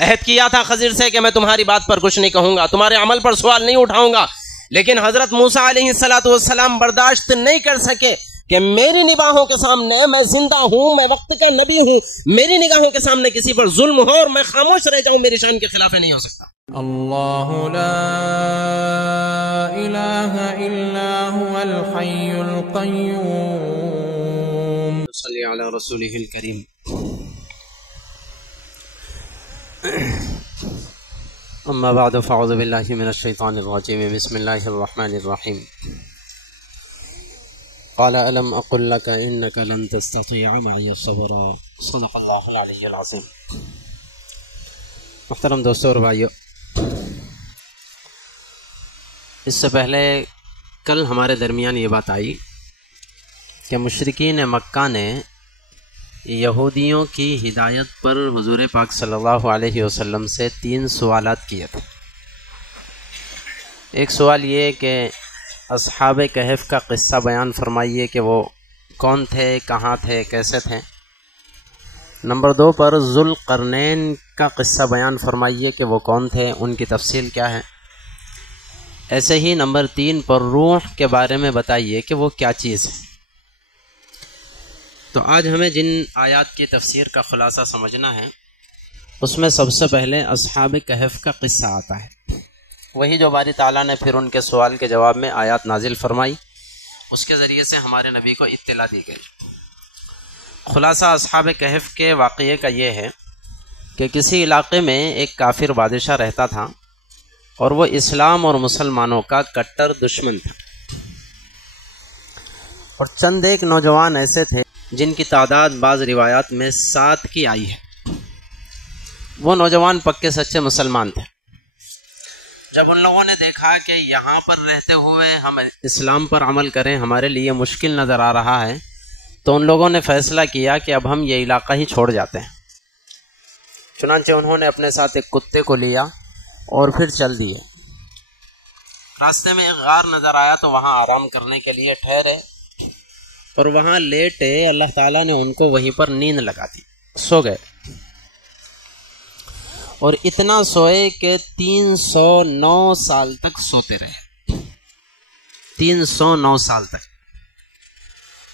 عہد کیا تھا خضر سے کہ میں تمہاری بات پر کچھ نہیں کہوں گا، تمہارے عمل پر سوال نہیں اٹھاؤں گا، لیکن حضرت موسیٰ علیہ السلام برداشت نہیں کر سکے کہ میری نگاہوں کے سامنے میں زندہ ہوں، میں وقت کا نبی ہوں، میری نگاہوں کے سامنے کسی پر ظلم ہو اور میں خاموش رہ جاؤں، میری شان کے خلاف نہیں ہو سکتا۔ اللہ لا الہ الا هو الحی القیوم صلی علی رسولہ الکریم۔ اما بعد فاعوذ باللہ من الشیطان الرجیم، بسم اللہ الرحمن الرحیم۔ قال الم اقل لك انك لن تستطيع معي صبرا، صدق اللہ العلی العظیم۔ محترم دوستو اور بھائیو، اس سے پہلے کل ہمارے درمیان یہ بات آئی کہ مشرکین مکہ نے یہودیوں کی ہدایت پر حضور پاک صلی اللہ علیہ وسلم سے 3 سوالات کیے تھے۔ ایک سوال یہ کہ اصحاب کہف کا قصہ بیان فرمائیے کہ وہ کون تھے، کہاں تھے، کیسے تھے۔ نمبر 2 پر ذوالقرنین کا قصہ بیان فرمائیے کہ وہ کون تھے، ان کی تفصیل کیا ہے۔ ایسے ہی نمبر 3 پر روح کے بارے میں بتائیے کہ وہ کیا چیز ہے۔ تو آج ہمیں جن آیات کی تفسیر کا خلاصہ سمجھنا ہے، اس میں سب سے پہلے اصحاب کہف کا قصہ آتا ہے، وہی جو باری تعالیٰ نے پھر ان کے سوال کے جواب میں آیات نازل فرمائی، اس کے ذریعے سے ہمارے نبی کو اطلاع دی گئی۔ خلاصہ اصحاب کہف کے واقعے کا یہ ہے کہ کسی علاقے میں ایک کافر بادشاہ رہتا تھا اور وہ اسلام اور مسلمانوں کا کٹر دشمن تھا، اور چند ایک نوجوان ایسے تھے جن کی تعداد بعض روایات میں 7 کی آئی ہے۔ وہ نوجوان پکے سچے مسلمان تھے۔ جب ان لوگوں نے دیکھا کہ یہاں پر رہتے ہوئے ہم اسلام پر عمل کریں ہمارے لیے مشکل نظر آ رہا ہے، تو ان لوگوں نے فیصلہ کیا کہ اب ہم یہ علاقہ ہی چھوڑ جاتے ہیں۔ چنانچہ انہوں نے اپنے ساتھ ایک کتے کو لیا اور پھر چل دیے۔ راستے میں ایک غار نظر آیا تو وہاں آرام کرنے کے لیے ٹھہرے، اور وہاں لیٹے اللہ تعالیٰ نے ان کو وہیں پر نیند لگا دی، سو گئے، اور اتنا سوئے کہ 309 سال تک سوتے رہے، 309 سال تک۔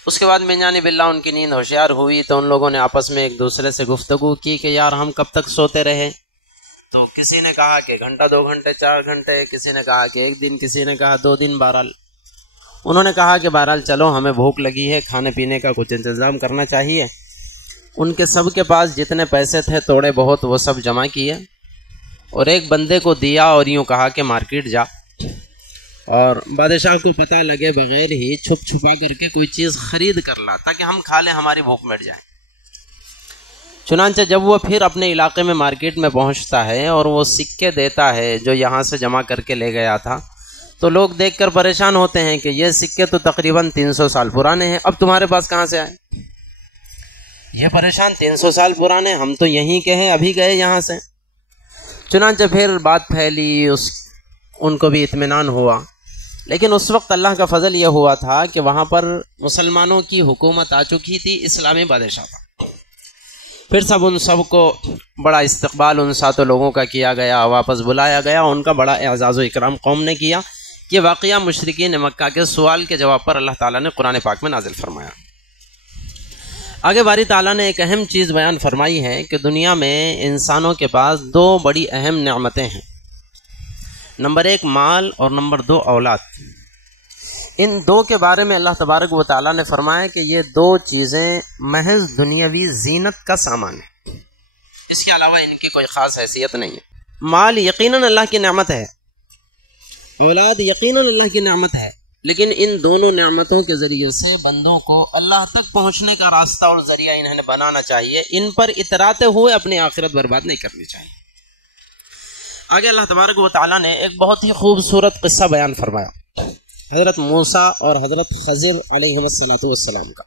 اس کے بعد من جانب اللہ ان کی نیند ہوشیار ہوئی تو ان لوگوں نے آپس میں ایک دوسرے سے گفتگو کی کہ یار ہم کب تک سوتے رہے؟ تو کسی نے کہا کہ گھنٹہ 2 گھنٹے 4 گھنٹے، کسی نے کہا کہ 1 دن، کسی نے کہا 2 دن۔ بہرحال انہوں نے کہا کہ بہرحال چلو ہمیں بھوک لگی ہے، کھانے پینے کا کچھ انتظام کرنا چاہیے۔ ان کے سب کے پاس جتنے پیسے تھے تھوڑے بہت وہ سب جمع کیے، اور ایک بندے کو دیا اور یوں کہا کہ مارکیٹ جا اور بادشاہ کو پتہ لگے بغیر ہی چھپ چھپا کر کے کوئی چیز خرید کر لا تاکہ ہم کھا لیں، ہماری بھوک مٹ جائے۔ چنانچہ جب وہ پھر اپنے علاقے میں مارکیٹ میں پہنچتا ہے اور وہ سکے دیتا ہے جو یہاں سے جمع کر کے لے گیا تھا، تو لوگ دیکھ کر پریشان ہوتے ہیں کہ یہ سکے تو تقریباً 300 سال پرانے ہیں، اب تمہارے پاس کہاں سے آئے؟ یہ پریشان 300 سال پرانے، ہم تو یہیں کے ہیں، ابھی گئے یہاں سے۔ چنانچہ پھر بات پھیلی، ان کو بھی اطمینان ہوا، لیکن اس وقت اللہ کا فضل یہ ہوا تھا کہ وہاں پر مسلمانوں کی حکومت آ چکی تھی، اسلامی بادشاہ تھا۔ پھر ان سب کو بڑا استقبال ان 7 لوگوں کا کیا گیا، واپس بلایا گیا، ان کا بڑا اعزاز و اکرام قوم نے کیا۔ یہ واقعہ مشرکین مکہ کے سوال کے جواب پر اللہ تعالیٰ نے قرآن پاک میں نازل فرمایا۔ آگے باری تعالیٰ نے ایک اہم چیز بیان فرمائی ہے کہ دنیا میں انسانوں کے پاس 2 بڑی اہم نعمتیں ہیں، نمبر 1 مال اور نمبر 2 اولاد۔ ان 2 کے بارے میں اللہ تبارک و تعالیٰ نے فرمایا کہ یہ 2 چیزیں محض دنیاوی زینت کا سامان ہے، اس کے علاوہ ان کی کوئی خاص حیثیت نہیں ہے۔ مال یقیناً اللہ کی نعمت ہے، اولاد یقیناً اللہ کی نعمت ہے، لیکن ان دونوں نعمتوں کے ذریعے سے بندوں کو اللہ تک پہنچنے کا راستہ اور ذریعہ انہیں بنانا چاہیے، ان پر اتراتے ہوئے اپنی آخرت برباد نہیں کرنی چاہیے۔ آگے اللہ تبارک و تعالیٰ نے ایک بہت ہی خوبصورت قصہ بیان فرمایا حضرت موسیٰ اور حضرت خضر علیہ السلام کا۔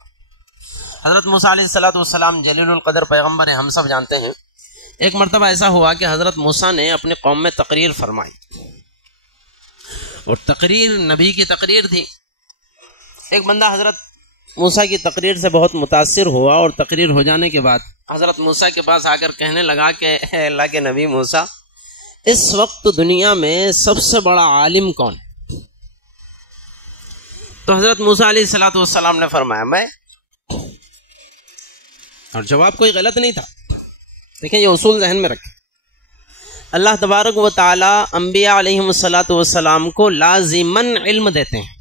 حضرت موسیٰ علیہ السلام جلیل القدر پیغمبر ہیں، ہم سب جانتے ہیں۔ ایک مرتبہ ایسا ہوا کہ حضرت موسیٰ نے اپنی قوم میں تقریر فرمائی، اور تقریر نبی کی تقریر تھی۔ ایک بندہ حضرت موسیٰ کی تقریر سے بہت متاثر ہوا اور تقریر ہو جانے کے بعد حضرت موسیٰ کے پاس آ کر کہنے لگا کہ اے اللہ کے نبی موسیٰ، اس وقت دنیا میں سب سے بڑا عالم کون؟ تو حضرت موسیٰ علیہ الصلوۃ والسلام نے فرمایا میں، اور جواب کوئی غلط نہیں تھا۔ دیکھیں یہ اصول ذہن میں رکھیں، اللہ تبارک و تعالی انبیاء علیہم الصلوۃ والسلام کو لازماً علم دیتے ہیں،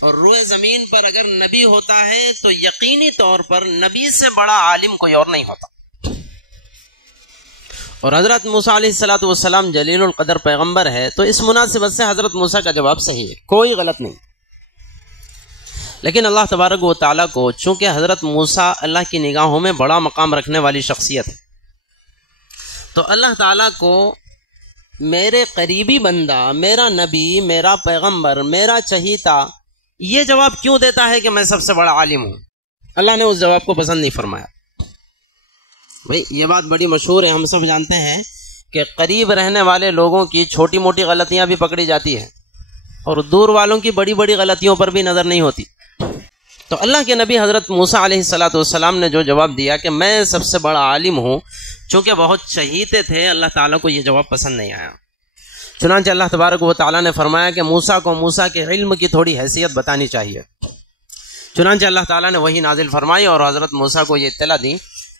اور روئے زمین پر اگر نبی ہوتا ہے تو یقینی طور پر نبی سے بڑا عالم کوئی اور نہیں ہوتا۔ اور حضرت موسیٰ علیہ الصلوۃ والسلام جلیل القدر پیغمبر ہے، تو اس مناسبت سے حضرت موسیٰ کا جواب صحیح ہے، کوئی غلط نہیں۔ لیکن اللہ تبارک و تعالیٰ کو چونکہ حضرت موسیٰ اللہ کی نگاہوں میں بڑا مقام رکھنے والی شخصیت ہے، تو اللہ تعالیٰ کو میرے قریبی بندہ، میرا نبی، میرا پیغمبر، میرا چہیتا یہ جواب کیوں دیتا ہے کہ میں سب سے بڑا عالم ہوں؟ اللہ نے اس جواب کو پسند نہیں فرمایا۔ بھئی یہ بات بڑی مشہور ہے، ہم سب جانتے ہیں کہ قریب رہنے والے لوگوں کی چھوٹی موٹی غلطیاں بھی پکڑی جاتی ہیں اور دور والوں کی بڑی بڑی غلطیوں پر بھی نظر نہیں ہوتی۔ تو اللہ کے نبی حضرت موسیٰ علیہ الصلوۃ والسلام نے جو جواب دیا کہ میں سب سے بڑا عالم ہوں، چونکہ بہت چہیتے تھے، اللہ تعالیٰ کو یہ جواب پسند نہیں آیا۔ چنانچہ اللہ تبارک و تعالیٰ نے فرمایا کہ موسیٰ کو موسیٰ کے علم کی تھوڑی حیثیت بتانی چاہیے۔ چنانچہ اللہ تعالیٰ نے وہی نازل فرمائی اور حضرت موسیٰ کو یہ اطلاع دی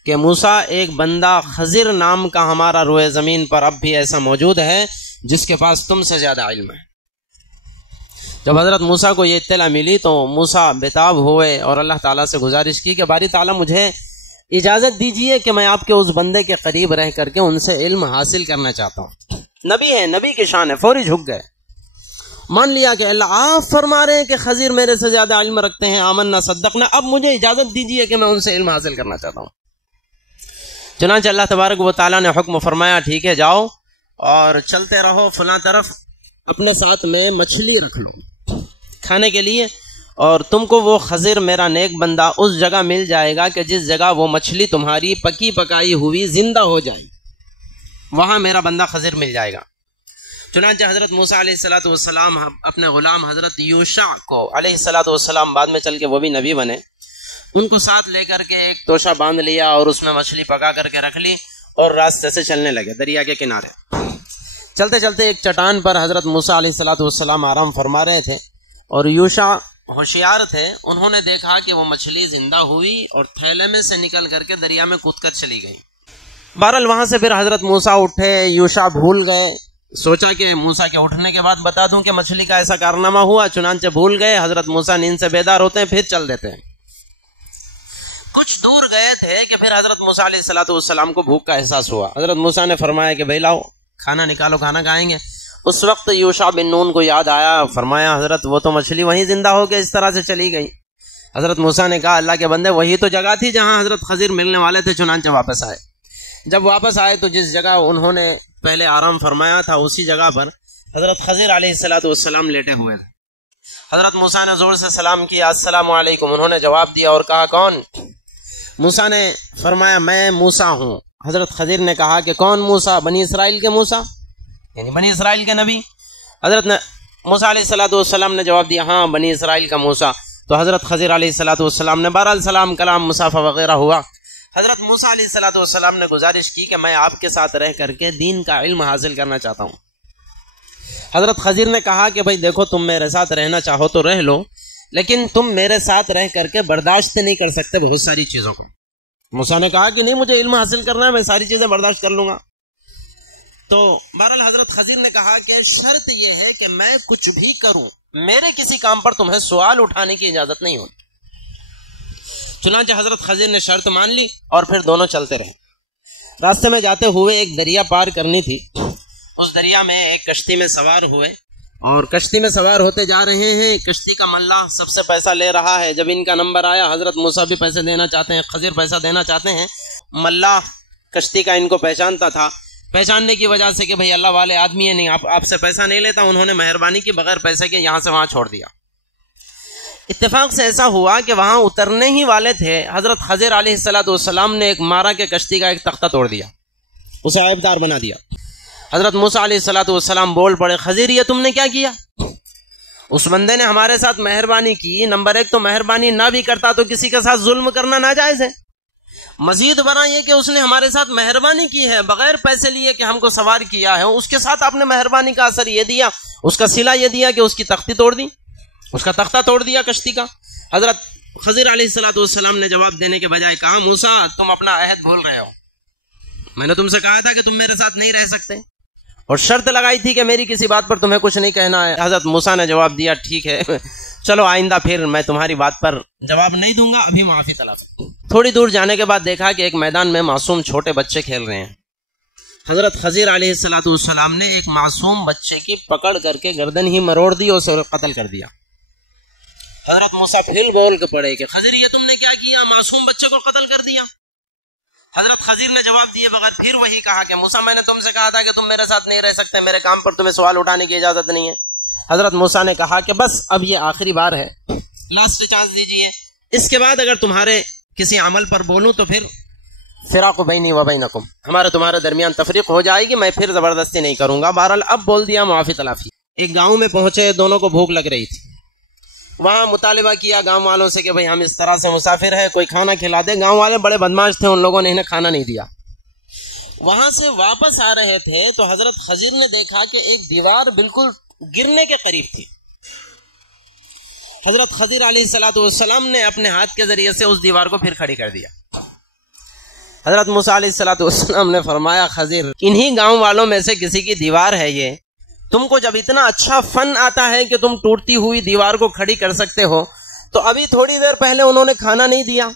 کہ موسیٰ، ایک بندہ خضر نام کا ہمارا روئے زمین پر اب بھی ایسا موجود ہے جس کے پاس تم سے زیادہ علم ہے۔ جب حضرت موسیٰ کو یہ اطلاع ملی تو موسیٰ بےتاب ہوئے اور اللہ تعالیٰ سے گزارش کی کہ باری تعالیٰ مجھے اجازت دیجیے کہ میں آپ کے اس بندے کے قریب رہ کر کے ان سے علم حاصل کرنا چاہتا ہوں۔ نبی ہے، نبی کی شان ہے، فوری جھک گئے، مان لیا کہ اللہ آپ فرما رہے ہیں کہ خضر میرے سے زیادہ علم رکھتے ہیں، آمنا صدقنا، اب مجھے اجازت دیجیے کہ میں ان سے علم حاصل کرنا چاہتا ہوں۔ چنانچہ اللہ تبارک و تعالیٰ نے حکم فرمایا ٹھیک ہے جاؤ اور چلتے رہو فلاں طرف، اپنے ساتھ میں مچھلی رکھ لو کھانے کے لیے، اور تم کو وہ خضر میرا نیک بندہ اس جگہ مل جائے گا کہ جس جگہ وہ مچھلی تمہاری پکی پکائی ہوئی زندہ ہو جائے، وہاں میرا بندہ خضر مل جائے گا۔ چنانچہ حضرت موسیٰ علیہ الصلوۃ والسلام اپنے غلام حضرت یوشع کو علیہ الصلوۃ والسلام، بعد میں چل کے وہ بھی نبی بنے، ان کو ساتھ لے کر کے ایک توشہ باندھ لیا اور اس میں مچھلی پکا کر کے رکھ لی اور راستے سے چلنے لگے دریا کے کنارے۔ چلتے چلتے ایک چٹان پر حضرت موسیٰ علیہ الصلوۃ والسلام آرام فرما رہے تھے اور یوشع ہوشیار تھے، انہوں نے دیکھا کہ وہ مچھلی زندہ ہوئی اور تھیلے میں سے نکل کر کے دریا میں کود کر چلی گئی۔ بہرحال وہاں سے پھر حضرت موسیٰ اٹھے، یوشع بھول گئے، سوچا کہ موسیٰ کے اٹھنے کے بعد بتا دوں کہ مچھلی کا ایسا کارنامہ ہوا، چنانچہ بھول گئے۔ حضرت موسیٰ نیند سے بیدار ہوتے ہیں، پھر چل دیتے ہیں۔ کچھ دور گئے تھے کہ پھر حضرت موسیٰ علیہ الصلوۃ والسلام کو بھوک کا احساس ہوا۔ حضرت موسیٰ نے فرمایا کہ بھئی لاؤ کھانا نکالو، کھانا کھائیں گے۔ اس وقت یوشع بن نون کو یاد آیا، فرمایا حضرت وہ تو مچھلی وہیں زندہ ہو کے اس طرح سے چلی گئی۔ حضرت موسیٰ نے کہا اللہ کے بندے وہی تو جگہ تھی جہاں حضرت خضر ملنے والے تھے، چنانچہ واپس آئے۔ جب واپس آئے تو جس جگہ انہوں نے پہلے آرام فرمایا تھا اسی جگہ پر حضرت خضر علیہ الصلوۃ والسلام لیٹے ہوئے تھے۔ حضرت موسیٰ نے زور سے سلام کیا، السلام علیکم، انہوں نے جواب دیا اور کہا کون؟ موسیٰ نے فرمایا میں موسیٰ ہوں۔ حضرت خضر نے کہا کہ کون موسیٰ؟ بنی اسرائیل کے موسیٰ، یعنی بنی اسرائیل کے نبی۔ حضرت موسیٰ علیہ الصلوۃ والسلام نے جواب دیا ہاں بنی اسرائیل کا موسیٰ۔ تو حضرت خضر علیہ الصلوۃ والسلام نے بہرحال سلام کلام مصافحہ وغیرہ ہوا۔ حضرت موسیٰ علیہ الصلوۃ والسلام نے گزارش کی کہ میں آپ کے ساتھ رہ کر کے دین کا علم حاصل کرنا چاہتا ہوں۔ حضرت خضر نے کہا کہ بھئی دیکھو تم میرے ساتھ رہنا چاہو تو رہ لو، لیکن تم میرے ساتھ رہ کر کے برداشت نہیں کر سکتے بہت ساری چیزوں کو۔ موسیٰ نے کہا کہ نہیں مجھے علم حاصل کرنا ہے، میں ساری چیزیں برداشت کر لوں گا۔ تو بہرحال حضرت خضر نے کہا کہ شرط یہ ہے کہ میں کچھ بھی کروں میرے کسی کام پر تمہیں سوال اٹھانے کی اجازت نہیں ہوتی۔ چنانچہ حضرت خضر نے شرط مان لی اور پھر دونوں چلتے رہے۔ راستے میں جاتے ہوئے ایک دریا پار کرنی تھی، اس دریا میں ایک کشتی میں سوار ہوئے اور کشتی میں سوار ہوتے جا رہے ہیں۔ کشتی کا ملا سب سے پیسہ لے رہا ہے، جب ان کا نمبر آیا حضرت موسیٰ بھی پیسے دینا چاہتے ہیں، خضر پیسہ دینا چاہتے ہیں۔ ملا کشتی کا ان کو پہچانتا تھا، پہچاننے کی وجہ سے کہ بھئی اللہ والے آدمی ہیں، نہیں آپ سے پیسہ نہیں لیتا، انہوں نے مہربانی کی بغیر پیسے کے یہاں سے وہاں چھوڑ دیا۔ اتفاق سے ایسا ہوا کہ وہاں اترنے ہی والے تھے، حضرت خضر علیہ الصلوۃ والسلام نے ایک مارا کے کشتی کا ایک تختہ توڑ دیا، اسے عیبدار بنا دیا۔ حضرت موسیٰ علیہ الصلوۃ والسلام بول پڑے خضر یہ تم نے کیا کیا؟ اس بندے نے ہمارے ساتھ مہربانی کی، نمبر ایک تو مہربانی نہ بھی کرتا تو کسی کے ساتھ ظلم کرنا ناجائز ہے، مزید برآں یہ کہ اس نے ہمارے ساتھ مہربانی کی ہے بغیر پیسے لیے کہ ہم کو سوار کیا ہے، اس کے ساتھ آپ نے مہربانی کا اثر یہ دیا، اس کا صلہ یہ دیا کہ اس کی تختی توڑ دی، اس کا تختہ توڑ دیا کشتی کا۔ حضرت خضر علیہ السلام نے جواب دینے کے بجائے کہا موسیٰ تم اپنا عہد بھول رہے ہو، میں نے تم سے کہا تھا کہ تم میرے ساتھ نہیں رہ سکتے، اور شرط لگائی تھی کہ میری کسی بات پر تمہیں کچھ نہیں کہنا ہے۔ حضرت موسیٰ نے جواب دیا ٹھیک ہے چلو آئندہ پھر میں تمہاری بات پر جواب نہیں دوں گا، ابھی معافی طلب۔ تھوڑی دور جانے کے بعد دیکھا کہ ایک میدان میں معصوم چھوٹے بچے کھیل رہے ہیں۔ حضرت خضر علیہ السلام نے ایک معصوم بچے کی پکڑ کر کے گردن ہی مروڑ دی اور اسے قتل کر دیا۔ حضرت موسیٰ پھر بول کے پڑے کہ خضر یہ تم نے کیا کیا، معصوم بچے کو قتل کر دیا۔ حضرت خضر نے جواب دیے بغیر پھر وہی کہا کہ موسیٰ میں نے تم سے کہا تھا کہ تم میرے ساتھ نہیں رہ سکتے، میرے کام پر تمہیں سوال اٹھانے کی اجازت نہیں ہے۔ حضرت موسیٰ نے کہا کہ بس اب یہ آخری بار ہے، لاسٹ چانس دیجئے، اس کے بعد اگر تمہارے کسی عمل پر بولوں تو پھر فراق بینی و بینکم، ہمارے تمہارے درمیان تفریق ہو جائے گی، میں پھر زبردستی نہیں کروں گا۔ بہرحال اب بول دیا معافی تلافی۔ ایک گاؤں میں پہنچے، دونوں کو بھوک لگ رہی تھی، وہاں مطالبہ کیا گاؤں والوں سے کہ بھئی ہم اس طرح سے مسافر ہیں، کوئی کھانا کھلا دے۔ گاؤں والے بڑے بدماش تھے، ان لوگوں نے انہیں کھانا نہیں دیا۔ وہاں سے واپس آ رہے تھے تو حضرت خضر نے دیکھا کہ ایک دیوار بالکل گرنے کے قریب تھی۔ حضرت خضر علیہ السلام نے اپنے ہاتھ کے ذریعے سے اس دیوار کو پھر کھڑی کر دیا۔ حضرت موسیٰ علیہ السلام نے فرمایا خضر انہی گاؤں والوں میں سے کسی کی دیوار ہے یہ، تم کو جب اتنا اچھا فن آتا ہے کہ تم ٹوٹتی ہوئی دیوار کو کھڑی کر سکتے ہو، تو ابھی تھوڑی دیر پہلے انہوں نے کھانا نہیں دیا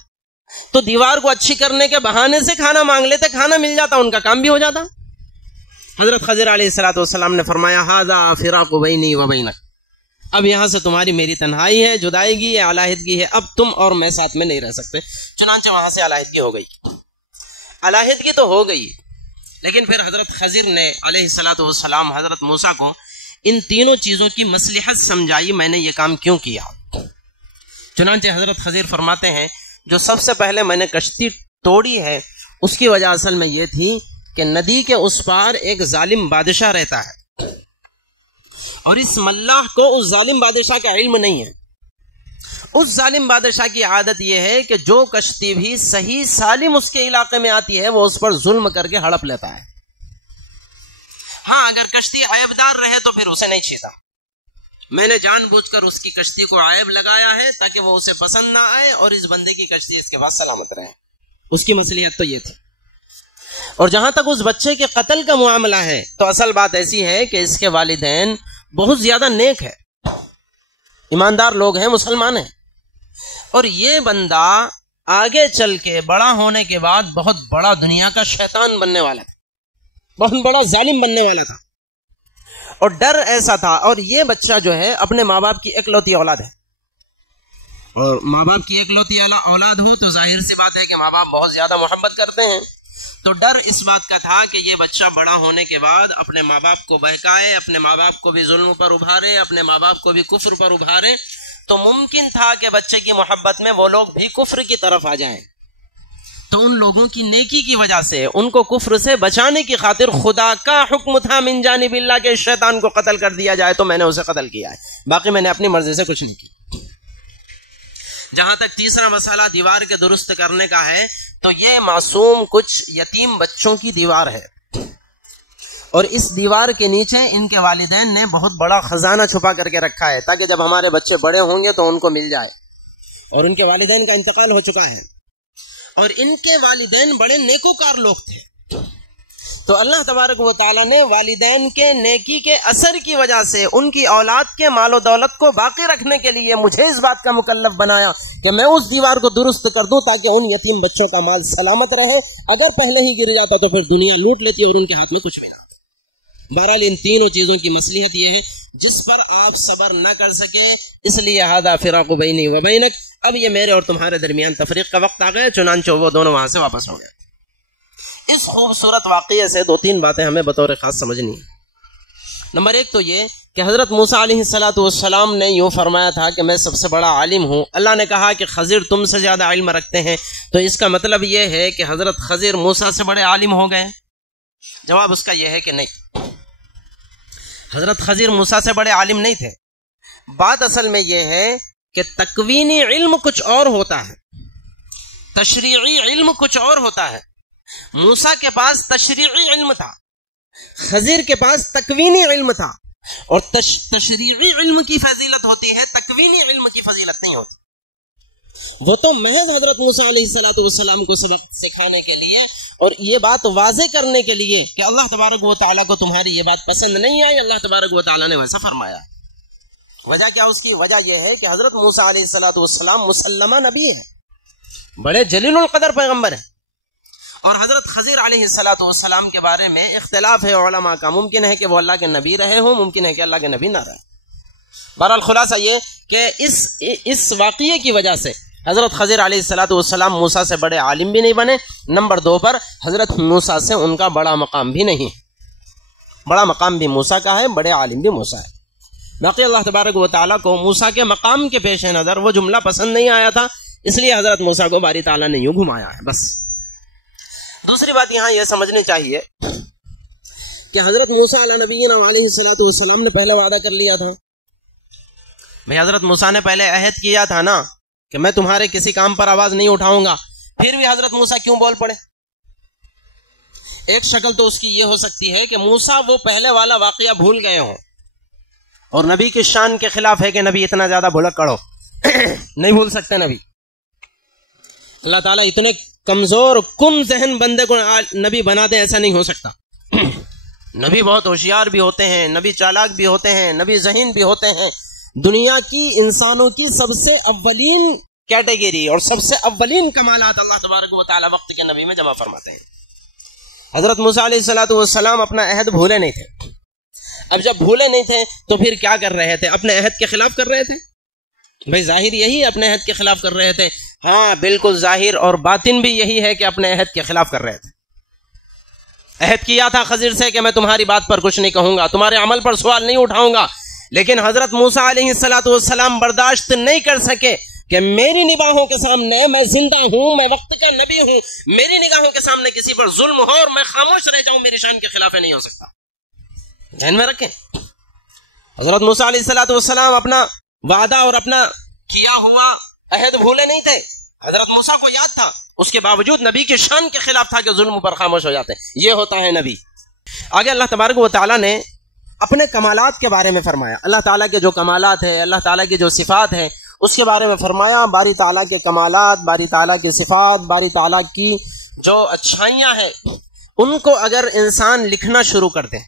تو دیوار کو اچھی کرنے کے بہانے سے کھانا مانگ لیتے، کھانا مل جاتا، ان کا کام بھی ہو جاتا۔ حضرت خضر علیہ السلام نے فرمایا ھذا فراق بینی و بینک، اب یہاں سے تمہاری میری تنہائی ہے، جدائیگی ہے، علیحدگی ہے، اب تم اور میں ساتھ میں نہیں رہ سکتے۔ چنانچہ وہاں سے علیحدگی ہو گئی۔ علیحدگی تو ہو گئی، لیکن پھر حضرت خضر نے علیہ السلام حضرت موسیٰ کو ان تینوں چیزوں کی مصلحت سمجھائی، میں نے یہ کام کیوں کیا۔ چنانچہ حضرت خضر فرماتے ہیں جو سب سے پہلے میں نے کشتی توڑی ہے اس کی وجہ اصل میں یہ تھی کہ ندی کے اس پار ایک ظالم بادشاہ رہتا ہے، اور اس ملاح کو اس ظالم بادشاہ کا علم نہیں ہے۔ اس ظالم بادشاہ کی عادت یہ ہے کہ جو کشتی بھی صحیح سالم اس کے علاقے میں آتی ہے وہ اس پر ظلم کر کے ہڑپ لیتا ہے۔ ہاں اگر کشتی عیبدار رہے تو پھر اسے نہیں چھیتا۔ میں نے جان بوجھ کر اس کی کشتی کو عیب لگایا ہے تاکہ وہ اسے پسند نہ آئے اور اس بندے کی کشتی اس کے بعد سلامت رہے۔ اس کی مصلحت تو یہ تھی۔ اور جہاں تک اس بچے کے قتل کا معاملہ ہے تو اصل بات ایسی ہے کہ اس کے والدین بہت زیادہ نیک ہے، ایماندار لوگ ہیں، مسلمان ہیں، اور یہ بندہ آگے چل کے بڑا ہونے کے بعد بہت بڑا دنیا کا شیطان بننے والا تھا، بہت بڑا ظالم بننے والا تھا، اور ڈر ایسا تھا۔ اور یہ بچہ جو ہے اپنے ماں باپ کی اکلوتی اولاد ہے، اور ماں باپ کی اکلوتی اولاد ہو تو ظاہر سی بات ہے کہ ماں باپ بہت زیادہ محبت کرتے ہیں، تو ڈر اس بات کا تھا کہ یہ بچہ بڑا ہونے کے بعد اپنے ماں باپ کو بہکائے، اپنے ماں باپ کو بھی ظلم پر ابھارے، اپنے ماں باپ کو بھی کفر پر ابھارے، تو ممکن تھا کہ بچے کی محبت میں وہ لوگ بھی کفر کی طرف آ جائیں۔ تو ان لوگوں کی نیکی کی وجہ سے ان کو کفر سے بچانے کی خاطر خدا کا حکم تھا من جانب اللہ کے شیطان کو قتل کر دیا جائے، تو میں نے اسے قتل کیا ہے، باقی میں نے اپنی مرضی سے کچھ نہیں کی۔ جہاں تک تیسرا مسئلہ دیوار کے درست کرنے کا ہے تو یہ معصوم کچھ یتیم بچوں کی دیوار ہے، اور اس دیوار کے نیچے ان کے والدین نے بہت بڑا خزانہ چھپا کر کے رکھا ہے تاکہ جب ہمارے بچے بڑے ہوں گے تو ان کو مل جائے، اور ان کے والدین کا انتقال ہو چکا ہے، اور ان کے والدین بڑے نیکوکار لوگ تھے، تو اللہ تبارک و تعالیٰ نے والدین کے نیکی کے اثر کی وجہ سے ان کی اولاد کے مال و دولت کو باقی رکھنے کے لیے مجھے اس بات کا مکلف بنایا کہ میں اس دیوار کو درست کر دوں تاکہ ان یتیم بچوں کا مال سلامت رہے، اگر پہلے ہی گر جاتا تو پھر دنیا لوٹ لیتی اور ان کے ہاتھ میں کچھ بھی نہ۔ بہرحال ان تینوں چیزوں کی مصلحت یہ ہے جس پر آپ صبر نہ کر سکے، اس لیے ھذا فراق بینی و بینک، اب یہ میرے اور تمہارے درمیان تفریق کا وقت آ گیا۔ چنانچہ وہ دونوں وہاں سے واپس ہو گئے۔ اس خوبصورت واقعے سے دو تین باتیں ہمیں بطور خاص سمجھنی ہیں۔ نمبر ایک تو یہ کہ حضرت موسیٰ علیہ السلام نے یوں فرمایا تھا کہ میں سب سے بڑا عالم ہوں۔ اللہ نے کہا کہ خضر تم سے زیادہ علم رکھتے ہیں، تو اس کا مطلب یہ ہے کہ حضرت خضر موسیٰ سے بڑے عالم ہو گئے؟ جواب اس کا یہ ہے کہ نہیں، حضرت خضر موسیٰ سے بڑے عالم نہیں تھے، بات اصل میں یہ ہے کہ تکوینی علم کچھ اور ہوتا ہے، تشریعی علم کچھ اور ہوتا ہے۔ موسیٰ کے پاس تشریعی علم تھا، خضر کے پاس تکوینی علم تھا، اور تشریعی علم کی فضیلت ہوتی ہے، تکوینی علم کی فضیلت نہیں ہوتی۔ وہ تو محض حضرت موسیٰ علیہ السلام کو سبق سکھانے کے لیے اور یہ بات واضح کرنے کے لیے کہ اللہ تبارک و تعالیٰ کو تمہاری یہ بات پسند نہیں آئی، اللہ تبارک و تعالیٰ نے ویسا فرمایا۔ وجہ کیا؟ اس کی وجہ یہ ہے کہ حضرت موسیٰ علیہ السلام مسلمہ نبی ہے، بڑے جلیل القدر پیغمبر ہیں، اور حضرت خضر علیہ السلام کے بارے میں اختلاف ہے علماء کا، ممکن ہے کہ وہ اللہ کے نبی رہے ہوں، ممکن ہے کہ اللہ کے نبی نہ رہے۔ بہرحال خلاصہ یہ کہ اس واقعے کی وجہ سے حضرت خضر علیہ السلام موسیٰ سے بڑے عالم بھی نہیں بنے، نمبر 2 پر حضرت موسیٰ سے ان کا بڑا مقام بھی نہیں، بڑا مقام بھی موسیٰ کا ہے، بڑے عالم بھی موسیٰ ہے۔ باقی اللہ تبارک و تعالیٰ کو موسیٰ کے مقام کے پیش نظر وہ جملہ پسند نہیں آیا تھا، اس لیے حضرت موسیٰ کو باری تعالیٰ نے یوں گھمایا ہے بس۔ دوسری بات یہاں یہ سمجھنی چاہیے کہ حضرت موسیٰ علیہ نبینا علیہ السلام نے پہلے وعدہ کر لیا تھا، بھئی حضرت موسیٰ نے پہلے عہد کیا تھا نا کہ میں تمہارے کسی کام پر آواز نہیں اٹھاؤں گا، پھر بھی حضرت موسیٰ کیوں بول پڑے؟ ایک شکل تو اس کی یہ ہو سکتی ہے کہ موسیٰ وہ پہلے والا واقعہ بھول گئے ہوں، اور نبی کی شان کے خلاف ہے کہ نبی اتنا زیادہ بھلکڑ ہو، نہیں بھول سکتے نبی۔ اللہ تعالیٰ اتنے کمزور کن ذہن بندے کو نبی بنا دے، ایسا نہیں ہو سکتا۔ نبی بہت ہوشیار بھی ہوتے ہیں، نبی چالاک بھی ہوتے ہیں، نبی ذہین بھی ہوتے ہیں۔ دنیا کی انسانوں کی سب سے اولین کیٹیگری اور سب سے اولین کمالات اللہ تبارک و تعالی وقت کے نبی میں جمع فرماتے ہیں۔ حضرت موسیٰ علیہ السلام اپنا عہد بھولے نہیں تھے، اب جب بھولے نہیں تھے تو پھر کیا کر رہے تھے؟ اپنے عہد کے خلاف کر رہے تھے۔ بھئی ظاہر یہی اپنے عہد کے خلاف کر رہے تھے، ہاں بالکل ظاہر اور باطن بھی یہی ہے کہ اپنے عہد کے خلاف کر رہے تھے۔ عہد کیا تھا خضر سے کہ میں تمہاری بات پر کچھ نہیں کہوں گا، تمہارے عمل پر سوال نہیں اٹھاؤں گا، لیکن حضرت موسیٰ علیہ السلام برداشت نہیں کر سکے کہ میری نگاہوں کے سامنے میں زندہ ہوں، میں وقت کا نبی ہوں، میری نگاہوں کے سامنے کسی پر ظلم ہو اور میں خاموش رہ جاؤں، میری شان کے خلاف نہیں ہو سکتا۔ ذہن میں رکھیں، حضرت موسیٰ علیہ السلام اپنا وعدہ اور اپنا کیا ہوا عہد بھولے نہیں تھے، حضرت موسیٰ کو یاد تھا، اس کے باوجود نبی کی شان کے خلاف تھا کہ ظلم پر خاموش ہو جاتے ہیں۔ یہ ہوتا ہے نبی۔ آگے اللہ تبارک و تعالیٰ نے اپنے کمالات کے بارے میں فرمایا، اللہ تعالیٰ کے جو کمالات ہیں، اللہ تعالیٰ کی جو صفات ہیں، اس کے بارے میں فرمایا۔ باری تعالیٰ کے کمالات، باری تعالیٰ کی صفات، باری تعالیٰ کی جو اچھائیاں ہیں، ان کو اگر انسان لکھنا شروع کر دے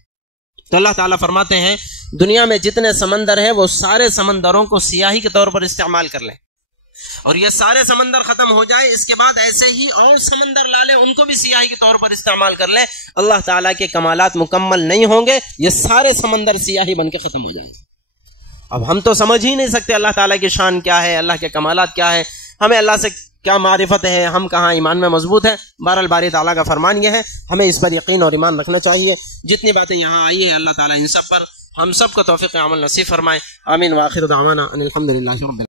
تو اللہ تعالیٰ فرماتے ہیں دنیا میں جتنے سمندر ہیں وہ سارے سمندروں کو سیاہی کے طور پر استعمال کر لیں، اور یہ سارے سمندر ختم ہو جائے، اس کے بعد ایسے ہی اور سمندر لا لیں، ان کو بھی سیاہی کے طور پر استعمال کر لیں، اللہ تعالیٰ کے کمالات مکمل نہیں ہوں گے، یہ سارے سمندر سیاہی بن کے ختم ہو جائیں گے۔ اب ہم تو سمجھ ہی نہیں سکتے اللہ تعالیٰ کی شان کیا ہے، اللہ کے کمالات کیا ہے، ہمیں اللہ سے کیا معرفت ہے، ہم کہاں ایمان میں مضبوط ہیں۔ بہرحال باری تعالیٰ کا فرمان یہ ہے، ہمیں اس پر یقین اور ایمان رکھنا چاہیے۔ جتنی باتیں یہاں آئی ہیں اللہ تعالیٰ ان سب پر ہم سب کو توفیق عمل نصیب فرمائے۔ آمین۔ وآخر دعوانا ان الحمد للہ رب العالمین۔